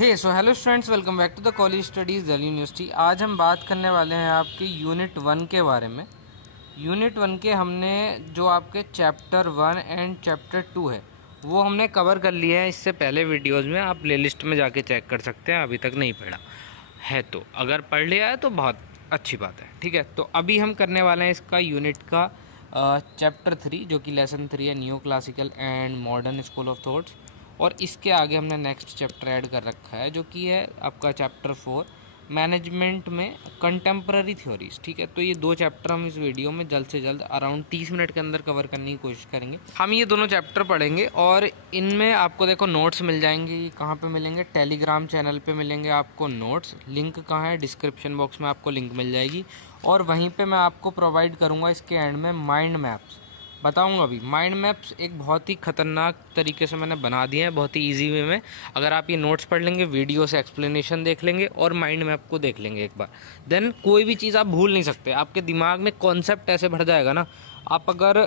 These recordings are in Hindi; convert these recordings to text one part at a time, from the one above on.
Hello students, welcome back to the college studies Delhi University. आज हम बात करने वाले हैं आपके यूनिट 1 के बारे में। यूनिट 1 के हमने जो आपके चैप्टर 1 एंड चैप्टर 2 है वो हमने कवर कर लिया है इससे पहले वीडियोस में। आप प्लेलिस्ट में जाके चेक कर सकते हैं, अभी तक नहीं पढ़ा है तो अगर पढ़ लिया है तो बहुत अच्छी बात है। ठीक है, तो अभी हम करने वाले हैं इसका यूनिट का चैप्टर 3 जो कि लेसन 3 है, new classical and modern school of thoughts. और इसके आगे हमने नेक्स्ट चैप्टर ऐड कर रखा है जो कि है आपका चैप्टर 4 मैनेजमेंट में कंटेम्प्ररी थ्योरीज। ठीक है, तो ये दो चैप्टर हम इस वीडियो में जल्द से जल्द अराउंड 30 मिनट के अंदर कवर करने की कोशिश करेंगे। हम ये दोनों चैप्टर पढ़ेंगे और इनमें आपको देखो नोट्स मिल जाएंगे। ये कहाँ पे मिलेंगे? टेलीग्राम चैनल पे मिलेंगे आपको नोट्स। लिंक कहाँ है? डिस्क्रिप्शन बॉक्स में आपको लिंक मिल जाएगी। और वहीं पर मैं आपको प्रोवाइड करूँगा इसके एंड में माइंड मैप्स बताऊंगा। अभी माइंड मैप्स एक बहुत ही खतरनाक तरीके से मैंने बना दिए हैं, बहुत ही इजी वे में। अगर आप ये नोट्स पढ़ लेंगे, वीडियो से एक्सप्लेनेशन देख लेंगे और माइंड मैप को देख लेंगे एक बार, देन कोई भी चीज़ आप भूल नहीं सकते। आपके दिमाग में कॉन्सेप्ट ऐसे भर जाएगा ना, आप अगर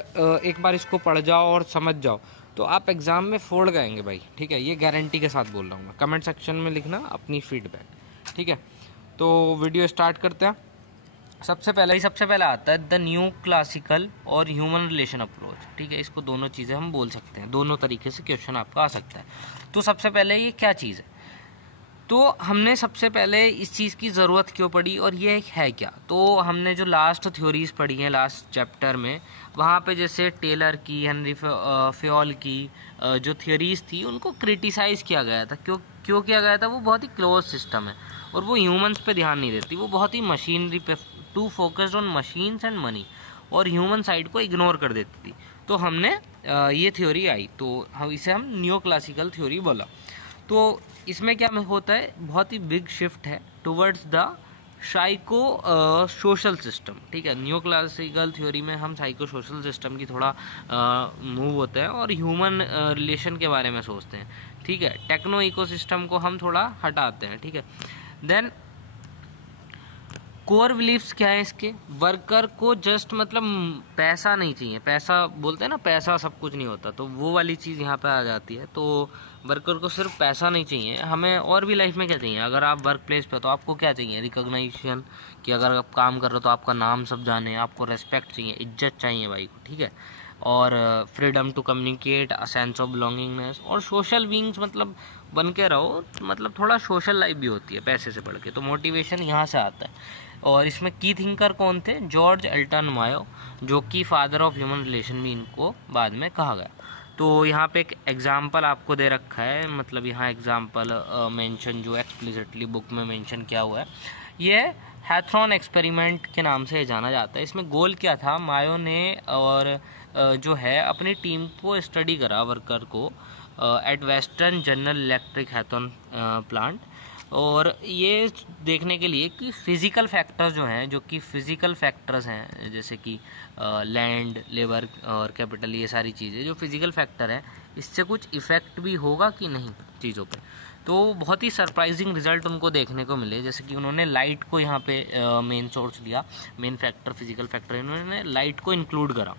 एक बार इसको पढ़ जाओ और समझ जाओ तो आप एग्ज़ाम में फोड़ गएंगे भाई। ठीक है, ये गारंटी के साथ बोल रहा हूँ मैं। कमेंट सेक्शन में लिखना अपनी फीडबैक। ठीक है, तो वीडियो स्टार्ट करते हैं। सबसे पहले आता है द न्यू क्लासिकल और ह्यूमन रिलेशन अप्रोच। ठीक है, इसको दोनों चीज़ें हम बोल सकते हैं, दोनों तरीके से क्वेश्चन आपका आ सकता है। तो सबसे पहले ये क्या चीज़ है, तो हमने सबसे पहले इस चीज़ की ज़रूरत क्यों पड़ी और ये है क्या। तो हमने जो लास्ट थ्योरीज पढ़ी हैं लास्ट चैप्टर में, वहाँ पे जैसे टेलर की, हेनरी फ्योल की जो थ्योरीज थी उनको क्रिटिसाइज़ किया गया था। क्यों किया गया था? वो बहुत ही क्लोज सिस्टम है और वो ह्यूमंस पे ध्यान नहीं देती, वो बहुत ही मशीनरी पे too focused on machines and money, और ह्यूमन साइड को इग्नोर कर देती थी। तो हमने ये थ्योरी आई तो हम इसे हम न्यू क्लासिकल थ्योरी बोला। तो इसमें क्या होता है, बहुत ही बिग शिफ्ट है towards the psycho social system. ठीक है, न्यू क्लासिकल थ्योरी में हम साइको सोशल सिस्टम की थोड़ा मूव होते हैं और ह्यूमन रिलेशन के बारे में सोचते हैं। ठीक है, टेक्नो इकोसिस्टम को हम थोड़ा हटाते हैं। ठीक है, देन कोर बिलीफ्स क्या है इसके? वर्कर को जस्ट मतलब पैसा नहीं चाहिए। पैसा बोलते हैं ना, पैसा सब कुछ नहीं होता, तो वो वाली चीज़ यहाँ पे आ जाती है। तो वर्कर को सिर्फ पैसा नहीं चाहिए, हमें और भी लाइफ में क्या चाहिए। अगर आप वर्क प्लेस पे हो तो आपको क्या चाहिए? रिकॉग्निशन, कि अगर आप काम कर रहे हो तो आपका नाम सब जाने, आपको रेस्पेक्ट चाहिए, इज्जत चाहिए भाई को। ठीक है, और freedom to communicate, a sense of belongingness, और सोशल बीइंग्स मतलब बन के रहो, मतलब थोड़ा सोशल लाइफ भी होती है पैसे से बढ़ के। तो मोटिवेशन यहाँ से आता है। और इसमें की थिंकर कौन थे? जॉर्ज एल्टन मायो, जो कि फादर ऑफ ह्यूमन रिलेशन भी इनको बाद में कहा गया। तो यहाँ पे एक एग्जाम्पल आपको दे रखा है, मतलब यहाँ एग्जाम्पल मेंशन जो एक्सप्लिसिटली बुक में मेंशन किया हुआ है, ये हैथरॉन एक्सपेरिमेंट के नाम से जाना जाता है। इसमें गोल क्या था? मायो ने और जो है अपनी टीम को स्टडी करा वर्कर को at Western General Electric Hawthorne plant, और ये देखने के लिए कि फिज़िकल फैक्टर्स जो हैं, जो कि फिज़िकल फैक्टर्स हैं जैसे कि लैंड, लेबर और कैपिटल, ये सारी चीज़ें जो फिज़िकल फैक्टर हैं, इससे कुछ इफ़ेक्ट भी होगा कि नहीं चीज़ों पे। तो बहुत ही सरप्राइजिंग रिजल्ट उनको देखने को मिले। जैसे कि उन्होंने लाइट को यहाँ पे मेन सोर्स लिया, मेन फैक्टर, फिज़िकल फैक्टर, इन्होंने लाइट को इंक्लूड करा।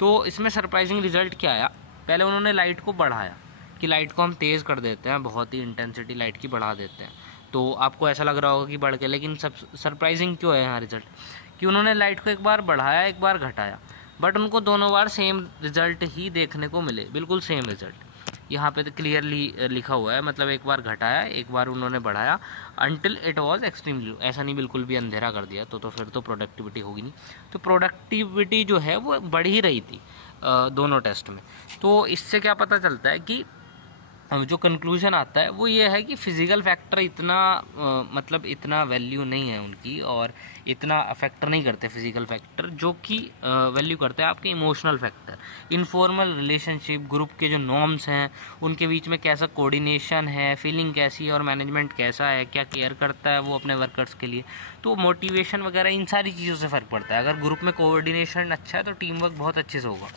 तो इसमें सरप्राइजिंग रिजल्ट क्या आया? पहले उन्होंने लाइट को बढ़ाया, कि लाइट को हम तेज़ कर देते हैं, बहुत ही इंटेंसिटी लाइट की बढ़ा देते हैं। तो आपको ऐसा लग रहा होगा कि बढ़ के, लेकिन सब सरप्राइजिंग क्यों है यहाँ रिजल्ट, कि उन्होंने लाइट को एक बार बढ़ाया एक बार घटाया, बट उनको दोनों बार सेम रिजल्ट ही देखने को मिले, बिल्कुल सेम रिजल्ट। यहाँ पे तो क्लियरली लिखा हुआ है, मतलब एक बार घटाया एक बार उन्होंने बढ़ाया, until it was extreme blue. ऐसा नहीं बिल्कुल भी अंधेरा कर दिया, तो फिर तो प्रोडक्टिविटी होगी नहीं। तो प्रोडक्टिविटी जो है वो बढ़ ही रही थी दोनों टेस्ट में। तो इससे क्या पता चलता है कि जो कंक्लूजन आता है वो ये है कि फिज़िकल फैक्टर इतना मतलब इतना वैल्यू नहीं है उनकी, और इतना अफेक्ट नहीं करते फिज़िकल फैक्टर, जो कि वैल्यू करते हैं आपके emotional factor, informal relationship, group के जो नॉर्म्स हैं उनके बीच में कैसा कोऑर्डिनेशन है, फीलिंग कैसी है और मैनेजमेंट कैसा है, क्या केयर करता है वो अपने वर्कर्स के लिए। तो मोटिवेशन वगैरह इन सारी चीज़ों से फ़र्क पड़ता है। अगर ग्रुप में कोऑर्डिनेशन अच्छा है तो टीम वर्क बहुत अच्छे से होगा।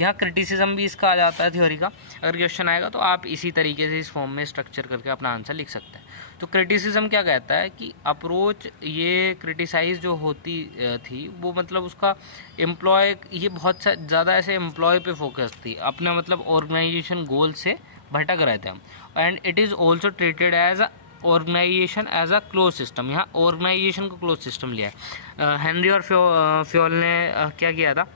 यहाँ क्रिटिसिज्म भी इसका आ जाता है थ्योरी का। अगर क्वेश्चन आएगा तो आप इसी तरीके से इस फॉर्म में स्ट्रक्चर करके अपना आंसर लिख सकते हैं। तो क्रिटिसिज्म क्या कहता है कि अप्रोच, ये क्रिटिसाइज जो होती थी वो मतलब उसका एम्प्लॉय, ये बहुत ज़्यादा ऐसे एम्प्लॉय पे फोकस थी, अपना मतलब ऑर्गेनाइजेशन गोल से भटक रहे थे हम। And it is also treated as organization as a close system, यहाँ ऑर्गेनाइजेशन को क्लोज सिस्टम लिया है। हेनरी और फ्योल ने क्या किया था,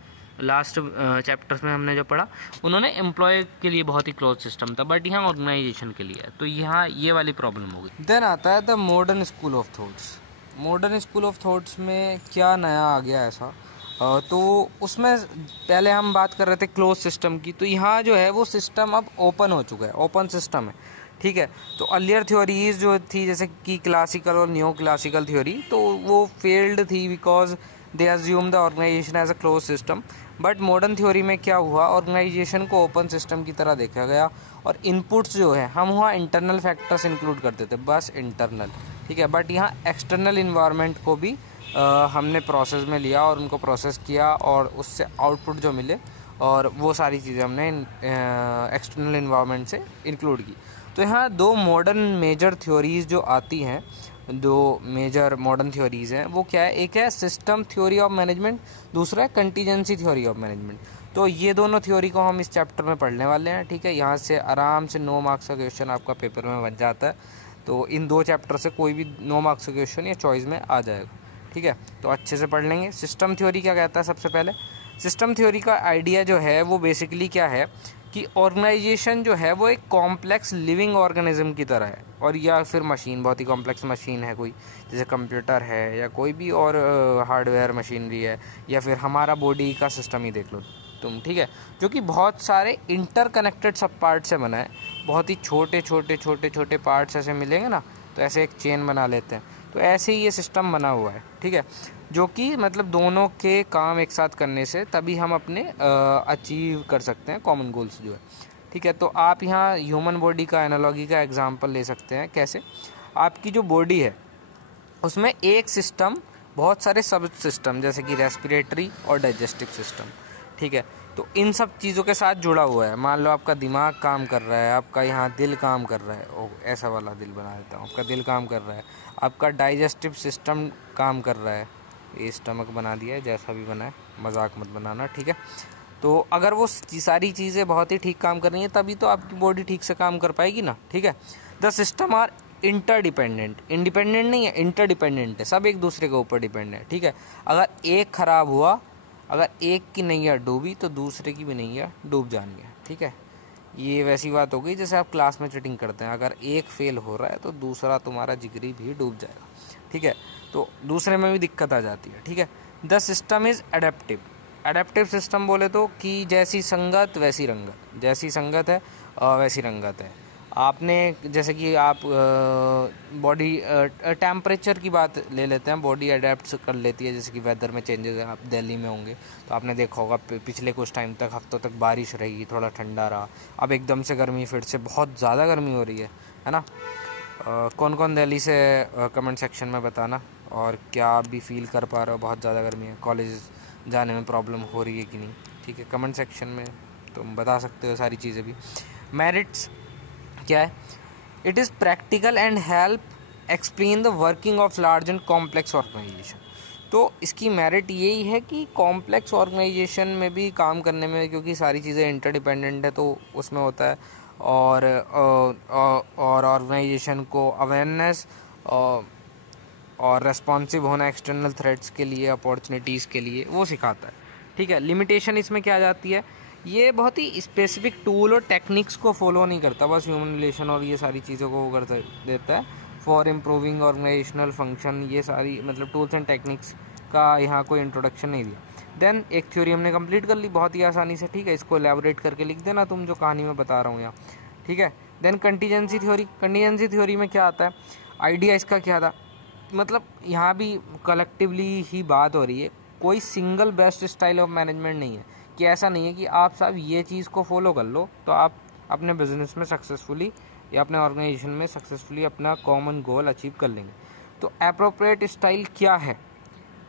लास्ट चैप्टर्स में हमने जो पढ़ा, उन्होंने एम्प्लॉय के लिए बहुत ही क्लोज सिस्टम था, बट यहाँ ऑर्गेनाइजेशन के लिए है, तो यहाँ ये वाली प्रॉब्लम हो गई। देन आता है the modern school of thoughts. Modern school of thoughts में क्या नया आ गया ऐसा, तो उसमें पहले हम बात कर रहे थे क्लोज सिस्टम की, तो यहाँ जो है वो सिस्टम अब ओपन हो चुका है, ओपन सिस्टम है, ठीक है। तो अर्लियर थ्योरीज जो थी जैसे कि क्लासिकल और न्यू क्लासिकल थ्योरी, तो वो फेल्ड थी because they assume the organization as a close system. But modern theory में क्या हुआ, ऑर्गेनाइजेशन को ओपन सिस्टम की तरह देखा गया, और इनपुट्स जो है हम वहाँ इंटरनल फैक्टर्स इंक्लूड करते थे, बस इंटरनल, ठीक है। बट यहाँ एक्सटर्नल इन्वायरमेंट को भी हमने प्रोसेस में लिया और उनको प्रोसेस किया, और उससे आउटपुट जो मिले, और वो सारी चीज़ें हमने एक्सटर्नल इन्वायरमेंट से इंक्लूड की। तो यहाँ दो मॉडर्न मेजर थ्योरीज जो आती हैं, दो मेजर मॉडर्न थ्योरीज हैं, वो क्या है, एक है सिस्टम थ्योरी ऑफ मैनेजमेंट, दूसरा है कंटीजेंसी थ्योरी ऑफ मैनेजमेंट। तो ये दोनों थ्योरी को हम इस चैप्टर में पढ़ने वाले हैं, ठीक है। यहाँ से आराम से 9 मार्क्स का क्वेश्चन आपका पेपर में बन जाता है, तो इन दो चैप्टर से कोई भी 9 मार्क्स का क्वेश्चन या चॉइस में आ जाएगा, ठीक है। तो अच्छे से पढ़ लेंगे। सिस्टम थ्योरी क्या कहता है, सबसे पहले सिस्टम थ्योरी का आइडिया जो है वो बेसिकली क्या है कि ऑर्गेनाइजेशन जो है वो एक कॉम्प्लेक्स लिविंग ऑर्गेनिज्म की तरह है, और या फिर मशीन, बहुत ही कॉम्प्लेक्स मशीन है कोई, जैसे कंप्यूटर है या कोई भी और हार्डवेयर मशीनरी है, या फिर हमारा बॉडी का सिस्टम ही देख लो तुम, ठीक है, जो कि बहुत सारे इंटरकनेक्टेड सब पार्ट से बना है। बहुत ही छोटे छोटे छोटे छोटे पार्ट्स ऐसे मिलेंगे ना, तो ऐसे एक चेन बना लेते हैं, तो ऐसे ही ये सिस्टम बना हुआ है, ठीक है, जो कि मतलब दोनों के काम एक साथ करने से तभी हम अपने अचीव कर सकते हैं कॉमन गोल्स जो है, ठीक है। तो आप यहाँ ह्यूमन बॉडी का एनालॉजी का एग्जांपल ले सकते हैं। कैसे, आपकी जो बॉडी है उसमें एक सिस्टम बहुत सारे सब सिस्टम जैसे कि रेस्पिरेटरी और डाइजेस्टिव सिस्टम, ठीक है, तो इन सब चीज़ों के साथ जुड़ा हुआ है। मान लो आपका दिमाग काम कर रहा है, आपका यहाँ दिल काम कर रहा है, ओ ऐसा वाला दिल बना देता हूँ, आपका दिल काम कर रहा है, आपका डाइजेस्टिव सिस्टम काम कर रहा है, ये स्टमक बना दिया है, जैसा भी बना है, मजाक मत बनाना, ठीक है। तो अगर वो सारी चीज़ें बहुत ही ठीक काम कर रही हैं तभी तो आपकी बॉडी ठीक से काम कर पाएगी ना, ठीक है। The system are interdependent, independent नहीं है, इंटरडिपेंडेंट है, सब एक दूसरे के ऊपर डिपेंड है, ठीक है। अगर एक खराब हुआ, अगर एक की नैया डूबी तो दूसरे की भी नैया डूब जानी है, ठीक है। ये वैसी बात हो गई जैसे आप क्लास में चीटिंग करते हैं, अगर एक फेल हो रहा है तो दूसरा तुम्हारा जिगरी भी डूब जाएगा, ठीक है, तो दूसरे में भी दिक्कत आ जाती है, ठीक है। The system is adaptive, adaptive system बोले तो कि जैसी संगत वैसी रंगत, जैसी संगत है वैसी रंगत है। आपने जैसे कि आप बॉडी टेम्परेचर की बात ले लेते हैं, बॉडी अडेप्ट कर लेती है, जैसे कि वेदर में चेंजेस है, आप दिल्ली में होंगे तो आपने देखा होगा पिछले कुछ टाइम तक, हफ्तों तक बारिश रहेगी, थोड़ा ठंडा रहा, अब एकदम से गर्मी, फिर से बहुत ज़्यादा गर्मी हो रही है ना। कौन कौन दिल्ली से कमेंट सेक्शन में बताना, और क्या आप भी फील कर पा रहे हो बहुत ज़्यादा गर्मी है, कॉलेज जाने में प्रॉब्लम हो रही है कि नहीं, ठीक है, कमेंट सेक्शन में तुम बता सकते हो सारी चीज़ें भी। मेरिट्स क्या है, it is practical and help explain the working of large and complex organization. तो इसकी मेरिट यही है कि कॉम्प्लेक्स ऑर्गेनाइजेशन में भी काम करने में, क्योंकि सारी चीज़ें इंटरडिपेंडेंट है तो उसमें होता है, और ऑर्गेनाइजेशन को अवेयरनेस और रेस्पॉन्सिव होना एक्सटर्नल थ्रेट्स के लिए, अपॉर्चुनिटीज़ के लिए वो सिखाता है, ठीक है। लिमिटेशन इसमें क्या आ जाती है, ये बहुत ही स्पेसिफिक टूल और टेक्निक्स को फॉलो नहीं करता, बस ह्यूमन रिलेशन और ये सारी चीज़ों को वो कर देता है फॉर इम्प्रूविंग ऑर्गेनाइजेशनल फंक्शन, ये सारी मतलब टूल्स एंड टेक्निक्स का यहाँ कोई इंट्रोडक्शन नहीं दिया। देन एक थ्योरी हमने कंप्लीट कर ली बहुत ही आसानी से, ठीक है, इसको एलैबोरेट करके लिख देना तुम जो कहानी में बता रहा हूँ यहाँ, ठीक है। Then contingency theory, contingency theory में क्या आता है, आइडिया इसका क्या था, मतलब यहाँ भी कलेक्टिवली ही बात हो रही है, कोई single best style of management नहीं है, कि ऐसा नहीं है कि आप सब ये चीज़ को फॉलो कर लो तो आप अपने बिजनेस में सक्सेसफुली या अपने ऑर्गेनाइजेशन में सक्सेसफुली अपना कॉमन गोल अचीव कर लेंगे। तो एप्रोप्रिएट स्टाइल क्या है,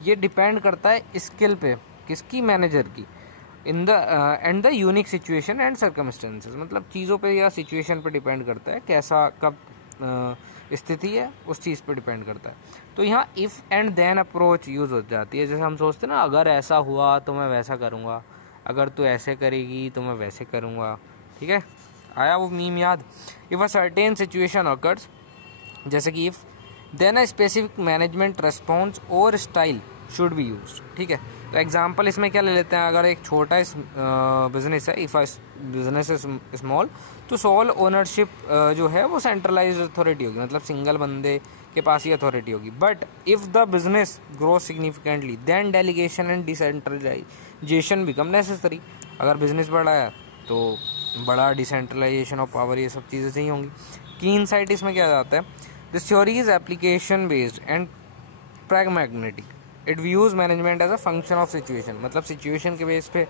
ये डिपेंड करता है स्किल पे, किसकी, मैनेजर की, in the end the unique situation and circumstances, मतलब चीज़ों पे या सिचुएशन पे डिपेंड करता है, कैसा कब स्थिति है उस चीज़ पे डिपेंड करता है। तो यहाँ if and then approach use हो जाती है, जैसे हम सोचते हैं ना, अगर ऐसा हुआ तो मैं वैसा करूँगा, अगर तू ऐसे करेगी तो मैं वैसे करूँगा, ठीक है, आया वो मीम याद। If a certain situation occurs, जैसे कि if then a specific management response और स्टाइल शुड बी यूज। ठीक है, तो एग्जांपल इसमें क्या ले लेते हैं, अगर एक छोटा बिजनेस है, इफ़ बिजनेस इज स्मॉल, तो सोल ओनरशिप जो है वो सेंट्रलाइज्ड अथॉरिटी होगी, मतलब सिंगल बंदे के पास ही अथॉरिटी होगी। But if the business grow significantly then delegation and decentralization become necessary. अगर बिजनेस बड़ा है तो बड़ा डिसेंट्रलाइजेशन ऑफ पावर, ये सब चीज़ें चाहिए होंगी। की इनसाइट इसमें क्या जाता है, this theory is application based and pragmatic, it views management as a function of situation, मतलब सिचुएशन के बेस पे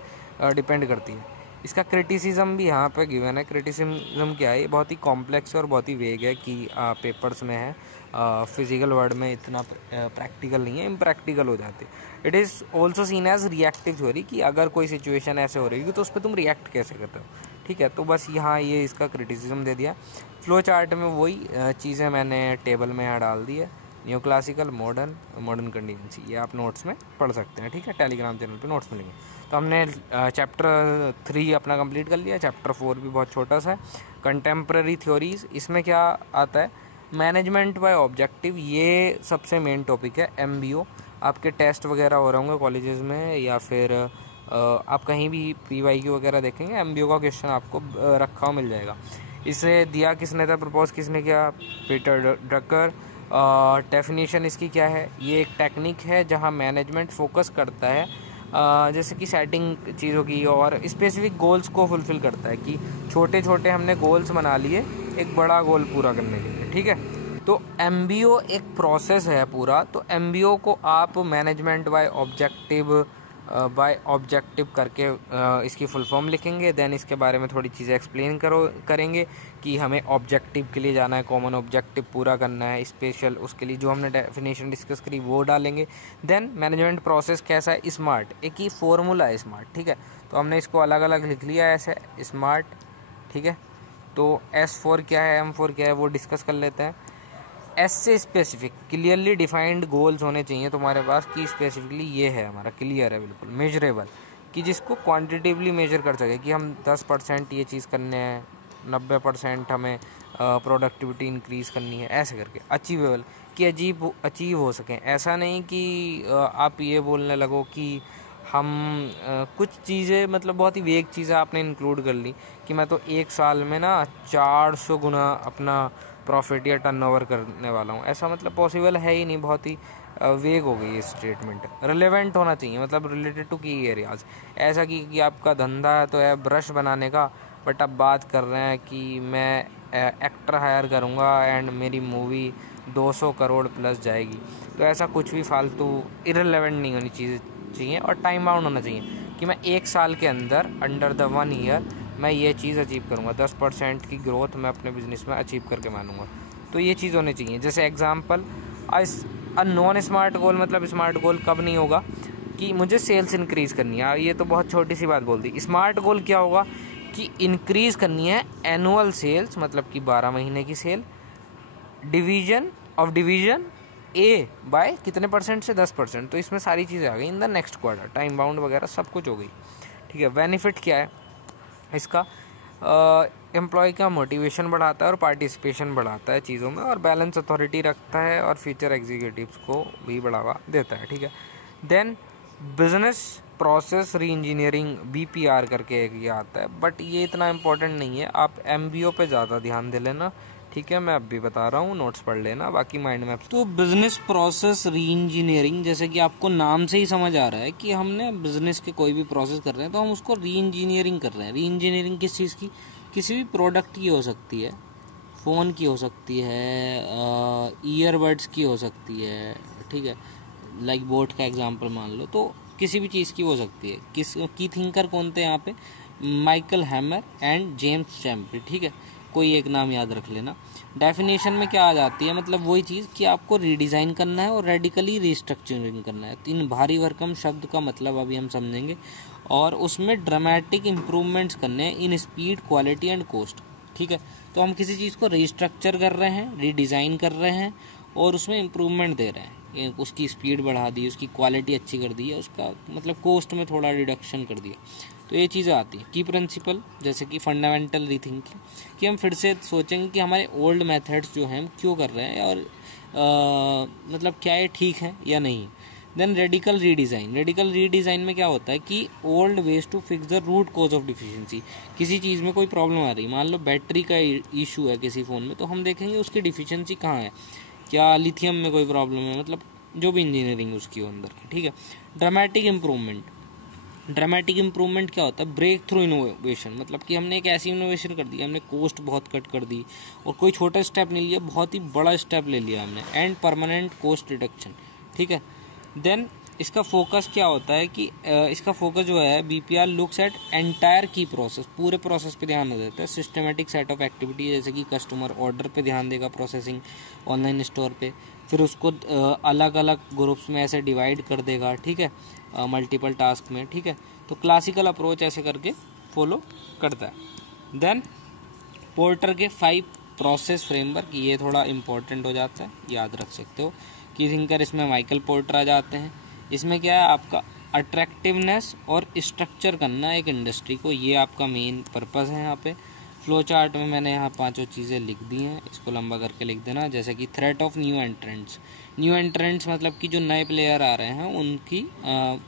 डिपेंड करती है। इसका क्रिटिसिज्म भी यहाँ पे गिवन है। क्रिटिसिज्म क्या है, ये बहुत ही कॉम्प्लेक्स और बहुत ही वेग है कि पेपर्स में है, फिजिकल वर्ड में इतना प्रैक्टिकल नहीं है, इम्प्रैक्टिकल हो जाते। It is also seen as reactive theory, कि अगर कोई सिचुएशन ऐसे हो रही है तो उस पर तुम रिएक्ट कैसे करते हो। ठीक है, तो बस यहाँ ये इसका क्रिटिसिज्म दे दिया। फ्लो चार्ट में वही चीज़ें मैंने टेबल में यहाँ डाल दी है, न्यू क्लासिकल, मॉडर्न कंटीजेंसी, ये आप नोट्स में पढ़ सकते हैं। ठीक है, टेलीग्राम चैनल पे नोट्स मिलेंगे। तो हमने चैप्टर 3 अपना कंप्लीट कर लिया। चैप्टर 4 भी बहुत छोटा सा है, कंटेम्प्रेरी थ्योरीज। इसमें क्या आता है, मैनेजमेंट बाय ऑब्जेक्टिव, ये सबसे मेन टॉपिक है। MBO आपके टेस्ट वगैरह हो रहे होंगे कॉलेजेस में, या फिर आप कहीं भी PYQ वगैरह देखेंगे, MBO का क्वेश्चन आपको रखा हुआ मिल जाएगा। इसे दिया किसने था, प्रपोज किसने किया, पीटर ड्रकर। डेफिनेशन इसकी क्या है, ये एक टेक्निक है जहाँ मैनेजमेंट फोकस करता है जैसे कि सेटिंग चीज़ों की और स्पेसिफिक गोल्स को फुलफिल करता है, कि छोटे छोटे हमने गोल्स बना लिए एक बड़ा गोल पूरा करने के लिए। ठीक है, तो MBO एक प्रोसेस है पूरा। तो MBO को आप मैनेजमेंट बाय ऑब्जेक्टिव करके इसकी फुल फॉर्म लिखेंगे। देन इसके बारे में थोड़ी चीज़ें एक्सप्लेन करेंगे कि हमें ऑब्जेक्टिव के लिए जाना है, कॉमन ऑब्जेक्टिव पूरा करना है, स्पेशल उसके लिए जो हमने डेफिनेशन डिस्कस करी वो डालेंगे। देन मैनेजमेंट प्रोसेस कैसा है, स्मार्ट, एक ही फॉर्मूला है स्मार्ट। ठीक है, तो हमने इसको अलग अलग लिख लिया ऐसे, स्मार्ट। ठीक है, तो S4 क्या है, M4 क्या है, वो डिस्कस कर लेते हैं। S से स्पेसिफिक, क्लियरली डिफाइंड गोल्स होने चाहिए तुम्हारे पास, कि स्पेसिफिकली ये है हमारा, क्लियर है बिल्कुल, मेजरेबल, कि जिसको क्वांटिटेटिवली मेजर कर सके, कि हम 10% ये चीज़ करने हैं, 90% हमें प्रोडक्टिविटी इंक्रीज़ करनी है, ऐसे करके। अचीवेबल, कि अचीव हो सकें। ऐसा नहीं कि आप ये बोलने लगो कि हम कुछ चीज़ें, मतलब बहुत ही वेग चीज़ें आपने इंक्लूड कर ली, कि मैं तो एक साल में ना 400 गुना अपना प्रॉफिट या टर्नओवर करने वाला हूँ। ऐसा मतलब पॉसिबल है ही नहीं, बहुत ही वेग हो गई ये स्टेटमेंट। रिलेवेंट होना चाहिए, मतलब रिलेटेड टू की एरियाज। ऐसा कि आपका धंधा है तो है ब्रश बनाने का, बट अब बात कर रहे हैं कि मैं एक्टर हायर करूँगा एंड मेरी मूवी 200 करोड़ प्लस जाएगी। तो ऐसा कुछ भी फालतू इररिलेवेंट नहीं होनी चाहिए, और टाइम बाउंड होना चाहिए, कि मैं एक साल के अंदर, अंडर द 1 ईयर, मैं ये चीज़ अचीव करूँगा, 10% की ग्रोथ मैं अपने बिजनेस में अचीव करके मानूंगा। तो ये चीज़ होनी चाहिए। जैसे एग्जांपल, नॉन स्मार्ट गोल, मतलब स्मार्ट गोल कब नहीं होगा, कि मुझे सेल्स इंक्रीज़ करनी है, ये तो बहुत छोटी सी बात बोल दी। स्मार्ट गोल क्या होगा, कि इंक्रीज़ करनी है एनुअल सेल्स, मतलब कि 12 महीने की सेल, डिवीजन A बाय कितने % से 10%। तो इसमें सारी चीज़ें आ गई in the next quarter, time bound वगैरह सब कुछ हो गई। ठीक है, बेनिफिट क्या है इसका, एम्प्लॉय का मोटिवेशन बढ़ाता है और पार्टिसिपेशन बढ़ाता है चीज़ों में, और बैलेंस अथॉरिटी रखता है, और फ्यूचर एग्जीक्यूटिव्स को भी बढ़ावा देता है। ठीक है, then business process reengineering, BPR करके एक ये आता है, बट ये इतना इम्पोर्टेंट नहीं है, आप MBO पे ज़्यादा ध्यान दे लेना। ठीक है, मैं अब भी बता रहा हूँ, नोट्स पढ़ लेना, बाकी माइंड मैप। तो बिजनेस प्रोसेस री इंजीनियरिंग, जैसे कि आपको नाम से ही समझ आ रहा है कि हमने बिजनेस के कोई भी प्रोसेस कर रहे हैं तो हम उसको री इंजीनियरिंग कर रहे हैं। री इंजीनियरिंग किस चीज़ की, किसी भी प्रोडक्ट की हो सकती है, फ़ोन की हो सकती है, ईयरबड्स की हो सकती है। ठीक है, लाइक बोट का एग्जांपल मान लो, तो किसी भी चीज़ की हो सकती है। किस की थिंकर कौन थे यहाँ पे, Michael hammer and James champi. ठीक है, कोई एक नाम याद रख लेना। डेफिनेशन में क्या आ जाती है, मतलब वही चीज़ कि आपको रीडिज़ाइन करना है और रेडिकली रीस्ट्रक्चरिंग करना है। 3 भारी भरकम शब्द का मतलब अभी हम समझेंगे, और उसमें ड्रामेटिक इम्प्रूवमेंट्स करने हैं in speed, quality and cost. ठीक है, तो हम किसी चीज़ को रीस्ट्रक्चर कर रहे हैं, रीडिज़ाइन कर रहे हैं, और उसमें इम्प्रूवमेंट दे रहे हैं। उसकी स्पीड बढ़ा दी, उसकी क्वालिटी अच्छी कर दी है, उसका मतलब कॉस्ट में थोड़ा रिडक्शन कर दिया। तो ये चीज़ें आती हैं। की प्रिंसिपल जैसे कि फंडामेंटल रीथिंकिंग, कि हम फिर से सोचेंगे कि हमारे ओल्ड मेथड्स जो हैं हम क्यों कर रहे हैं और मतलब क्या ये ठीक है या नहीं। Then radical redesign, radical redesign में क्या होता है कि old ways to fix the root cause of deficiency. किसी चीज़ में कोई प्रॉब्लम आ रही, मान लो बैटरी का इशू है किसी फ़ोन में, तो हम देखेंगे उसकी डिफिशिएंसी कहाँ है, क्या लिथियम में कोई प्रॉब्लम है, मतलब जो भी इंजीनियरिंग उसकी हो अंदर की, ठीक है। ड्रामेटिक इम्प्रूवमेंट, ड्रामेटिक इम्प्रूवमेंट क्या होता है, ब्रेक थ्रू इनोवेशन, मतलब कि हमने एक ऐसी इनोवेशन कर दी, हमने कॉस्ट बहुत कट कर दी और कोई छोटा स्टेप नहीं लिया, बहुत ही बड़ा स्टेप ले लिया हमने, एंड परमानेंट कॉस्ट रिडक्शन, ठीक है। देन इसका फोकस क्या होता है कि इसका फोकस जो है बीपीआर लुक्स एट एंटायर की प्रोसेस, पूरे प्रोसेस पे ध्यान देता है। सिस्टमेटिक सेट ऑफ एक्टिविटी, जैसे कि कस्टमर ऑर्डर पे ध्यान देगा, प्रोसेसिंग ऑनलाइन स्टोर पे, फिर उसको अलग अलग ग्रुप्स में ऐसे डिवाइड कर देगा, ठीक है, मल्टीपल टास्क में, ठीक है। तो क्लासिकल अप्रोच ऐसे करके फॉलो करता है। देन पोर्टर के 5 प्रोसेस फ्रेमवर्क, ये थोड़ा इंपॉर्टेंट हो जाता है, याद रख सकते हो। की थिंकर इसमें माइकल पोर्टर आ जाते हैं। इसमें क्या है, आपका अट्रैक्टिवनेस और स्ट्रक्चर करना एक इंडस्ट्री को, ये आपका मेन पर्पस है यहाँ पे। फ्लो चार्ट में मैंने यहाँ 5 चीज़ें लिख दी हैं, इसको लंबा करके लिख देना। जैसे कि threat of new entrants, new entrants मतलब कि जो नए प्लेयर आ रहे हैं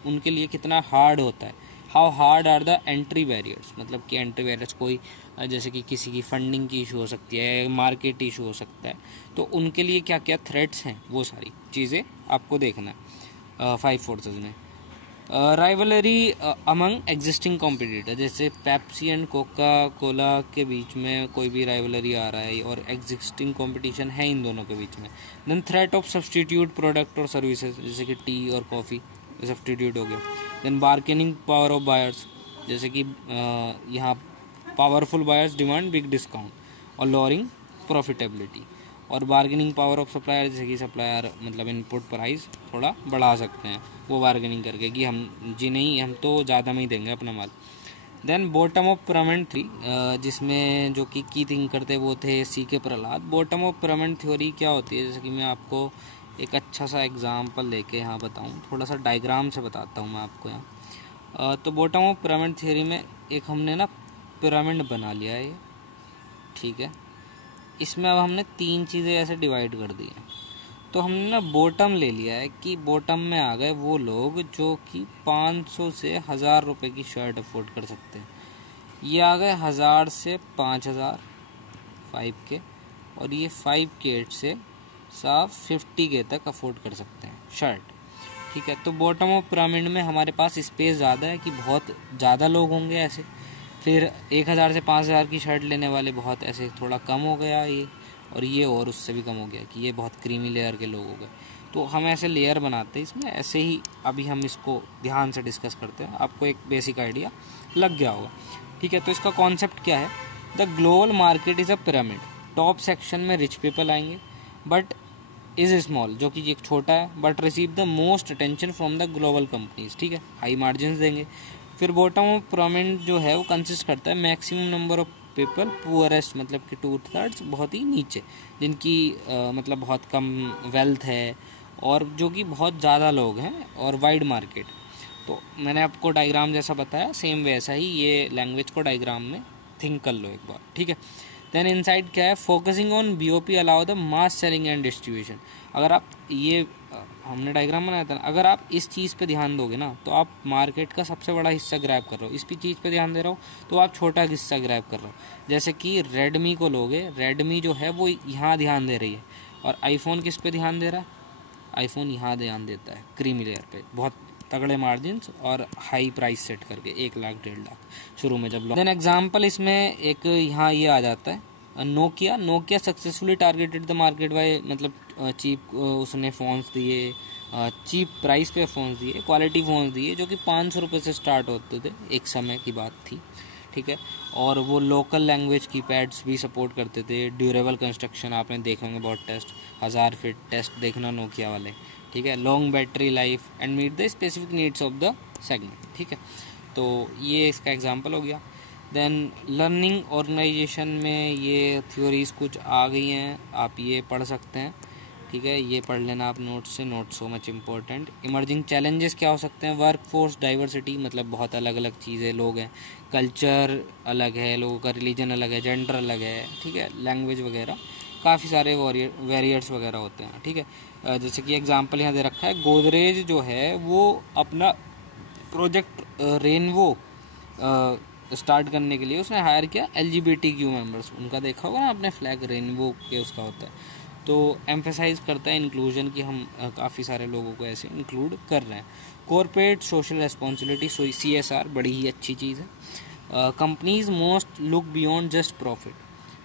उनके लिए कितना हार्ड होता है, how hard are the entry barriers, मतलब कि एंट्री बैरियर्स कोई जैसे कि किसी की फंडिंग की इशू हो सकती है, मार्केट इशू हो सकता है, तो उनके लिए क्या क्या थ्रेट्स हैं, वो सारी चीज़ें आपको देखना है 5 फोर्सेस में। राइवलरी अमंग एग्जिस्टिंग कॉम्पिटिटर, जैसे पेप्सी एंड कोका कोला के बीच में कोई भी राइवलरी आ रहा है और एग्जिस्टिंग कंपटीशन है इन दोनों के बीच में। Then threat of substitute product और सर्विसेज, जैसे कि टी और कॉफ़ी सब्सटीट्यूट हो गया। Then bargaining power of buyers, जैसे कि यहाँ powerful buyers demand big discount और लोअरिंग प्रॉफिटेबिलिटी। और बार्गेनिंग पावर ऑफ सप्लायर, जैसे कि सप्लायर मतलब इनपुट प्राइस थोड़ा बढ़ा सकते हैं वो बार्गेनिंग करके कि हम जी नहीं, हम तो ज़्यादा में ही देंगे अपना माल। Then bottom of pyramid theory, जिसमें जो कि की थिंक करते वो थे CK Prahalad. Bottom of pyramid theory क्या होती है, जैसे कि मैं आपको एक अच्छा सा एग्जांपल लेके यहाँ बताऊँ, थोड़ा सा डायग्राम से बताता हूँ मैं आपको यहाँ। तो बॉटम ऑफ पिरामिड थ्योरी में एक हमने ना पिरामिड बना लिया है ये, ठीक है। इसमें अब हमने 3 चीज़ें ऐसे डिवाइड कर दी हैं। तो हमने ना बॉटम ले लिया है कि बॉटम में आ गए वो लोग जो कि 500 से 1000 रुपये की शर्ट अफोर्ड कर सकते हैं। ये आ गए 1000 से 5000 5K, और ये 5K से साफ 50K तक अफोर्ड कर सकते हैं शर्ट, ठीक है। तो बॉटम ऑफ पिरामिड में हमारे पास स्पेस ज़्यादा है कि बहुत ज़्यादा लोग होंगे ऐसे। फिर 1000 से 5000 की शर्ट लेने वाले बहुत ऐसे थोड़ा कम हो गया ये, और ये और उससे भी कम हो गया कि ये बहुत क्रीमी लेयर के लोग हो गए। तो हम ऐसे लेयर बनाते हैं इसमें, ऐसे ही अभी हम इसको ध्यान से डिस्कस करते हैं, आपको एक बेसिक आइडिया लग गया होगा, ठीक है। तो इसका कॉन्सेप्ट क्या है, the global market is a pyramid. Top section में रिच पीपल आएंगे बट इज़ स्मॉल, जो कि एक छोटा है, but receive the most attention from the global companies, ठीक है, हाई मार्जिन देंगे। फिर बॉटम ऑफ पिरामिड जो है वो कंसिस्ट करता है maximum number of people poorest, मतलब कि 2/3 बहुत ही नीचे, जिनकी मतलब बहुत कम वेल्थ है और जो कि बहुत ज़्यादा लोग हैं, और वाइड मार्केट। तो मैंने आपको डायग्राम जैसा बताया सेम वैसा ही ये लैंग्वेज को डायग्राम में थिंक कर लो एक बार, ठीक है। देन इनसाइड क्या है, focusing on BOP allow the mass selling and distribution. अगर आप ये हमने डायग्राम बनाया था ना, अगर आप इस चीज़ पे ध्यान दोगे ना तो आप मार्केट का सबसे बड़ा हिस्सा ग्रैब कर रहे हो। इस भी चीज़ पे ध्यान दे रहा हो तो आप छोटा हिस्सा ग्रैब कर रहे हो। जैसे कि रेडमी को लोगे, रेडमी जो है वो यहाँ ध्यान दे रही है, और आईफोन किस पे ध्यान दे रहा है, आईफोन यहाँ ध्यान देता है क्रीमी लेयर पे, बहुत तगड़े मार्जिन्स और हाई प्राइस सेट करके 1 लाख 1.5 लाख शुरू में जब। देन एग्जाम्पल इसमें एक यहाँ ये आ जाता है Nokia successfully targeted the market by, मतलब चीप उसने फ़ोन्स दिए, चीप प्राइस पे फ़ोन्स दिए, क्वालिटी फ़ोन्स दिए जो कि 500 रुपये से स्टार्ट होते थे, एक समय की बात थी, ठीक है। और वो लोकल लैंग्वेज की पैड्स भी सपोर्ट करते थे। ड्यूरेबल कंस्ट्रक्शन आपने देखे होंगे बहुत टेस्ट, 1000 फीट टेस्ट देखना नोकिया वाले, ठीक है। Long battery life and meet the specific needs of the segment, ठीक है। तो ये इसका एग्जाम्पल हो गया। देन लर्निंग ऑर्गेनाइजेशन में ये थ्योरीज कुछ आ गई हैं, आप ये पढ़ सकते हैं, ठीक है, ये पढ़ लेना आप नोट्स से, note so much important. Emerging challenges क्या हो सकते हैं? वर्क फोर्स डाइवर्सिटी, मतलब बहुत अलग अलग चीज़ें लोग हैं, कल्चर अलग है लोगों का, रिलीजन अलग है, जेंडर अलग है, ठीक है, लैंग्वेज वगैरह काफ़ी सारे वेरियर्स वगैरह होते हैं, ठीक है। जैसे कि एग्जांपल यहाँ दे रखा है, गोदरेज जो है वो अपना प्रोजेक्ट रेनवो स्टार्ट करने के लिए उसने हायर किया LGBTQ मेंबर्स। उनका देखा होगा ना आपने, फ्लैग रेनबो के उसका होता है, तो एम्फेसाइज करता है इंक्लूजन की, हम काफ़ी सारे लोगों को ऐसे इंक्लूड कर रहे हैं। कॉर्पोरेट सोशल रिस्पॉन्सिबिलिटी, CSR बड़ी ही अच्छी चीज़ है। Companies most look beyond just profit,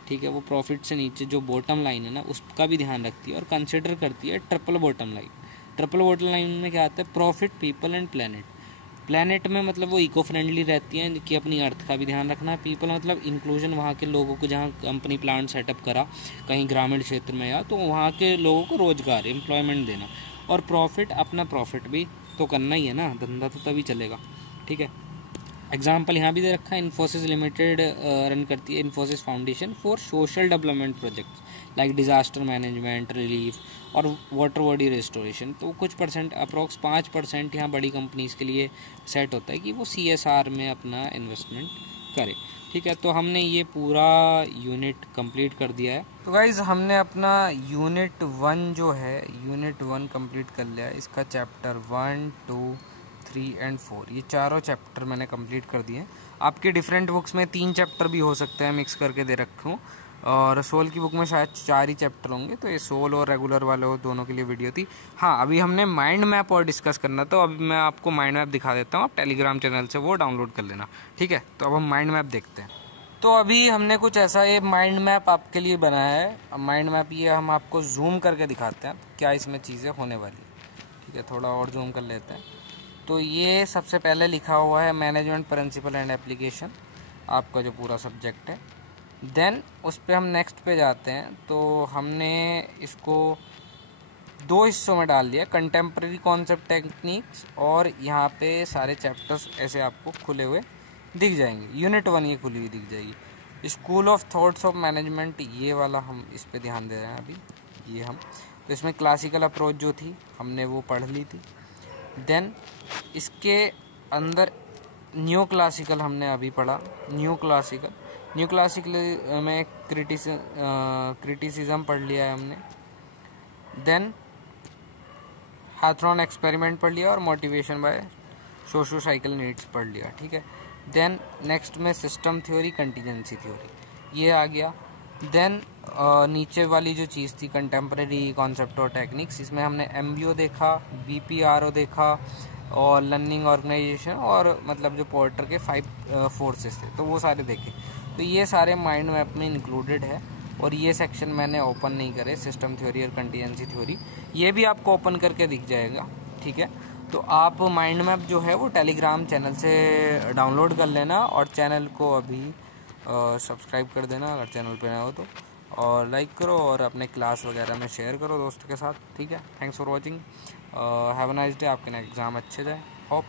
ठीक है, वो प्रॉफिट से नीचे जो बॉटम लाइन है ना उसका भी ध्यान रखती है और कंसिडर करती है triple bottom line. Triple bottom line में क्या आता है? Profit, people and planet. Planet में मतलब वो इको फ्रेंडली रहती हैं कि अपनी अर्थ का भी ध्यान रखना है। पीपल मतलब इंक्लूजन, वहाँ के लोगों को, जहाँ कंपनी प्लांट सेटअप करा कहीं ग्रामीण क्षेत्र में या, तो वहाँ के लोगों को रोजगार, एम्प्लॉयमेंट देना। और प्रॉफिट, अपना प्रॉफिट भी तो करना ही है ना, धंधा तो तभी चलेगा, ठीक है। एग्जाम्पल यहाँ भी दे रखा है, इन्फोसिस लिमिटेड रन करती है Infosys foundation for social development projects like disaster management, relief और वाटर बॉडी रिस्टोरेशन। तो कुछ परसेंट, अप्रॉक्स 5% यहाँ बड़ी कंपनीज के लिए सेट होता है कि वो CSR में अपना इन्वेस्टमेंट करे, ठीक है। तो हमने ये पूरा यूनिट कंप्लीट कर दिया है। तो गाइज हमने अपना यूनिट 1 जो है, यूनिट 1 कंप्लीट कर लिया है। इसका चैप्टर 1, 2, 3 एंड 4, ये चारों चैप्टर मैंने कंप्लीट कर दिए हैं। आपके डिफरेंट बुक्स में 3 चैप्टर भी हो सकते हैं, मिक्स करके दे रखे हूँ, और सोल की बुक में शायद 4 ही चैप्टर होंगे, तो ये सोल और रेगुलर वाले दोनों के लिए वीडियो थी। हाँ, अभी हमने माइंड मैप और डिस्कस करना, तो अभी मैं आपको माइंड मैप दिखा देता हूँ, आप टेलीग्राम चैनल से वो डाउनलोड कर लेना, ठीक है। तो अब हम माइंड मैप देखते हैं। तो अभी हमने कुछ ऐसा ये माइंड मैप आपके लिए बनाया है। अब माइंड मैप ये हम आपको जूम करके दिखाते हैं क्या इसमें चीज़ें होने वाली है, ठीक है। थोड़ा और जूम कर लेते हैं। तो ये सबसे पहले लिखा हुआ है मैनेजमेंट प्रिंसिपल एंड एप्लीकेशन, आपका जो पूरा सब्जेक्ट है। देन उस पर हम नेक्स्ट पे जाते हैं, तो हमने इसको 2 हिस्सों में डाल दिया, कंटेम्प्रेरी कॉन्सेप्ट टेक्निक्स, और यहाँ पे सारे चैप्टर्स ऐसे आपको खुले हुए दिख जाएंगे। यूनिट 1 ये खुली हुई दिख जाएगी। School of thoughts of management, ये वाला हम इस पे ध्यान दे रहे हैं अभी, ये हम, तो इसमें क्लासिकल अप्रोच जो थी हमने वो पढ़ ली थी। देन इसके अंदर न्यू क्लासिकल हमने अभी पढ़ा, न्यू क्लासिकल में क्रिटिसिज्म पढ़ लिया है हमने। देन हैथरॉन एक्सपेरिमेंट पढ़ लिया और motivation by socio cycle needs पढ़ लिया, ठीक है। देन नेक्स्ट में सिस्टम थ्योरी, कंटीजेंसी थ्योरी, ये आ गया। देन नीचे वाली जो चीज़ थी कंटेम्प्रेरी कॉन्सेप्ट और टेक्निक्स, इसमें हमने MBO देखा, BPRO देखा, और लर्निंग ऑर्गेनाइजेशन, और मतलब जो पोर्टर के 5 फोर्सेस थे, तो वो सारे देखे। तो ये सारे माइंड मैप में इंक्लूडेड है, और ये सेक्शन मैंने ओपन नहीं करे, सिस्टम थ्योरी और कंटीजेंसी थ्योरी, ये भी आपको ओपन करके दिख जाएगा, ठीक है। तो आप माइंड मैप जो है वो टेलीग्राम चैनल से डाउनलोड कर लेना, और चैनल को अभी सब्सक्राइब कर देना अगर चैनल पे नया हो तो, और लाइक करो, और अपने क्लास वगैरह में शेयर करो दोस्तों के साथ, ठीक है। Thanks for watching, have a nice day, आपके एग्ज़ाम अच्छे जाए, होप।